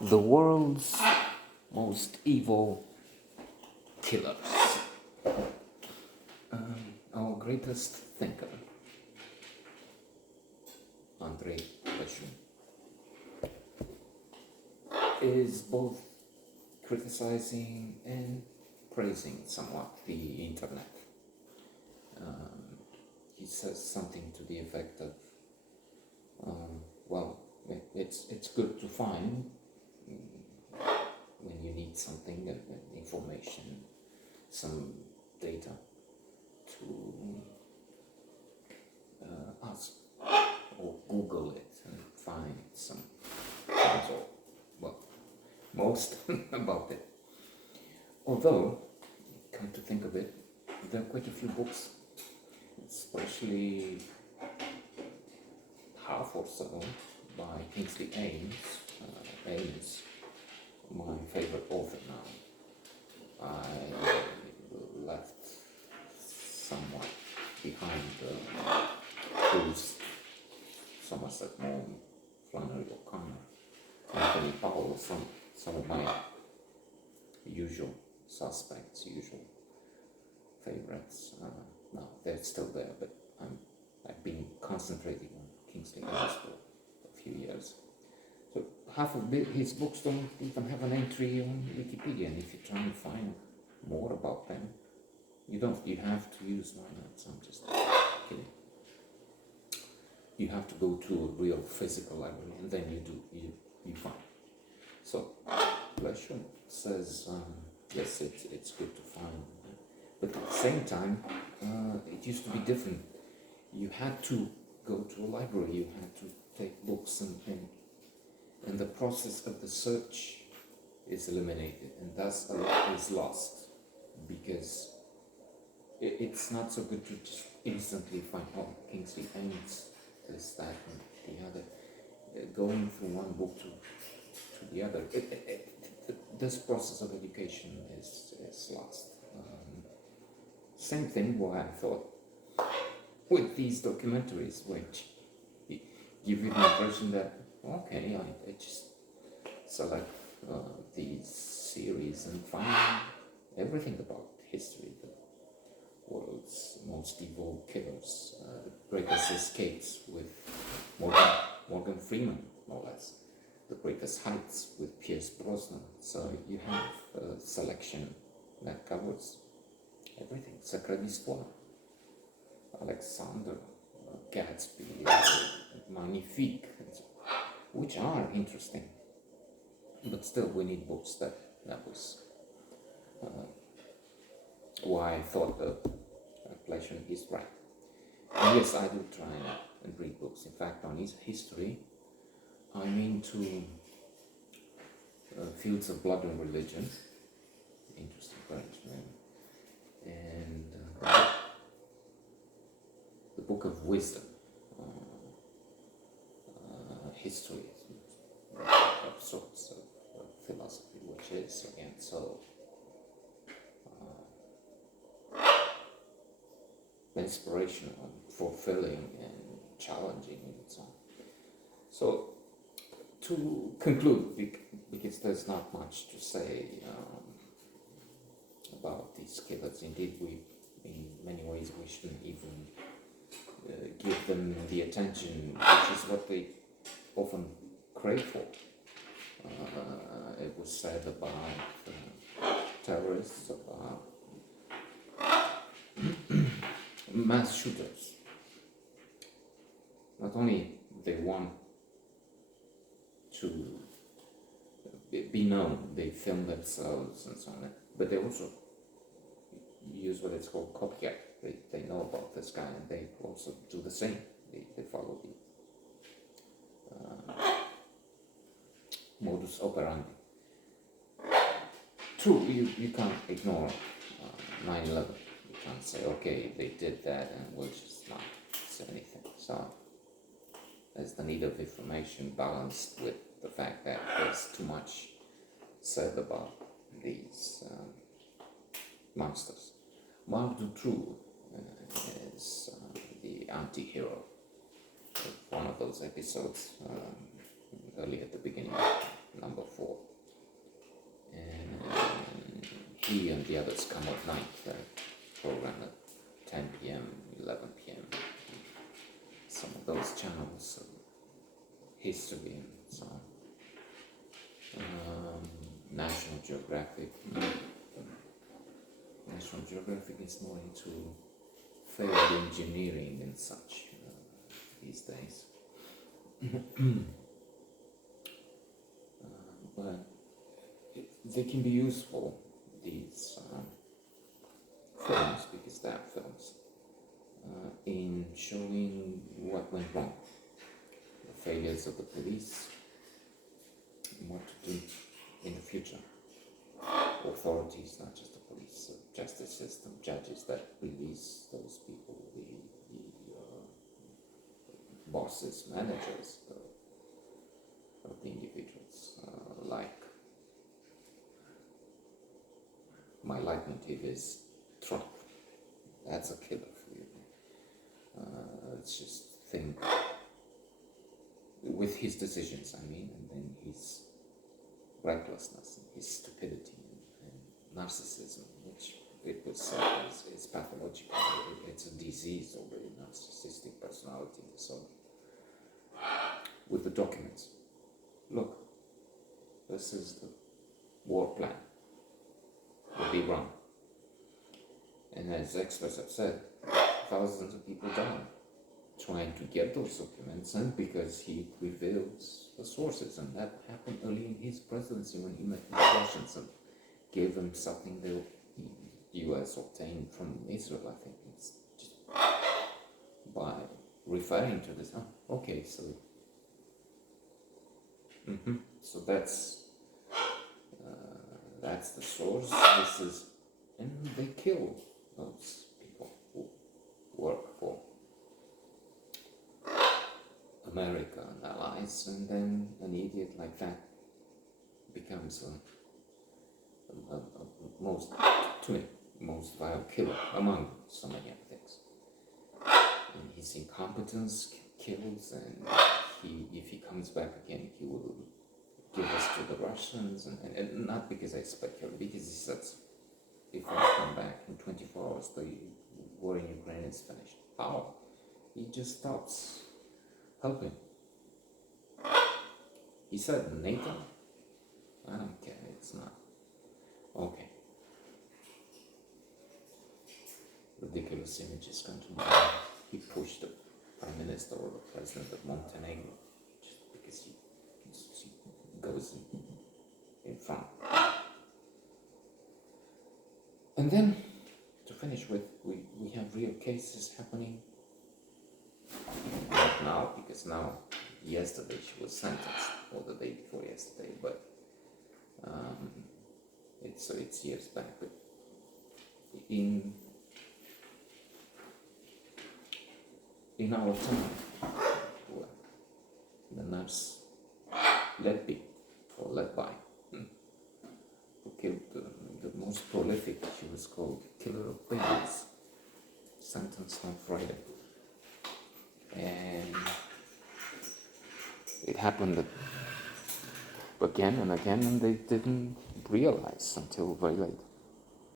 The world's most evil killers. Our greatest thinker, Dutroux, is both criticizing and praising somewhat the internet. He says something to the effect of, well, it's good to find when you need something, information, some data to ask or Google it and find some things, or, well, most about it. Although, come to think of it, there are quite a few books, especially half or so by Kingsley Ames. Ames, my favorite author now. I left somewhat behind Dutroux, Somerset Maugham, Flannery O'Connor, Anthony Powell, some of my usual suspects, usual favorites. No, they're still there, but I've been concentrating on Kingsley Ames for a few years. So half of his books don't even have an entry on Wikipedia, and if you try and find more about them, you have to use my notes. I'm just kidding. You have to go to a real physical library, and then you find. So Dutroux says, yes, it's good to find, but at the same time, it used to be different. You had to go to a library, you had to take books, and the process of the search is eliminated, and thus a lot is lost, because it's not so good to just instantly find, oh, Kingsley Ames, this, that, and the other. Going from one book to the other, this process of education is lost. Same thing why I thought with these documentaries, which give you the impression that, okay, I just select these series and find everything about history, the world's most evil killers, the greatest escapes with Morgan Freeman, more or less, the greatest heights with Pierce Brosnan. So you have a selection that covers everything. Sacrée Histoire, Alexander, Gatsby, Magnifique, which are interesting, but still we need books. That was why I thought Dutroux is right. And yes, I do try and read books. In fact, on his history, I'm into Fields of Blood and Religion, interesting branch, and the Book of Wisdom, history of sorts of philosophy, which is again so inspirational and fulfilling and challenging and so on. So to conclude, because there's not much to say about these killers. Indeed, in many ways, we shouldn't even give them the attention, which is what they often crave for. It was said about terrorists, about mass shooters. Not only they want to be known, they film themselves and so on, but they also use what is called copycat. They know about this guy, and they also do the same. They follow the modus operandi. True, you can't ignore 9/11. You can't say, okay, they did that and we'll just not say anything. So there's the need of information balanced with the fact that there's too much said about these monsters. Marc Dutroux is the anti-hero of one of those episodes early at the beginning, number 4. he and the others come at night. They program at 10 p.m., 11 p.m. Some of those channels, history and so on. National Geographic. National Geographic is more into failed engineering and such these days. But they can be useful, these films, because they are films, in showing what went wrong, the failures of the police, and what to do in the future. Authorities, not just the police, the justice system, judges that release those people, the bosses, managers of the individuals, like my leitmotif is Trump. That's a killer for you. Let's just think with his decisions, I mean, and then his recklessness and his stupidity and narcissism, which it was said is pathological. It's a disease already, narcissistic personality disorder. With the documents, look, this is the war plan with Iran. And as experts have said, thousands of people died trying to get those documents, and because he reveals the sources. And that happened early in his presidency when he met the Russians and gave them something the US obtained from Israel. I think it's just by referring to this. Okay, so so that's the source. This is, and they kill those people who work for America and allies, and then an idiot like that becomes most vile killer among so many other things. And his incompetence kills, and if he comes back again, he will give us to the Russians, and not because I speculate, because he says, if I come back in 24 hours, the war in Ukraine is finished. How? He just stops helping. He said NATO? I don't care, it's not. Okay. Ridiculous images come to mind. He pushed the Prime Minister or the President of Montenegro just because he goes in front. And then, to finish with, we have real cases happening. Not now, because now, yesterday she was sentenced, or the day before yesterday, but it's years back. But in our time, the nurse led by, who killed the most prolific, she was called killer of babies, sentenced on Friday. And it happened again and again, and they didn't realize until very late.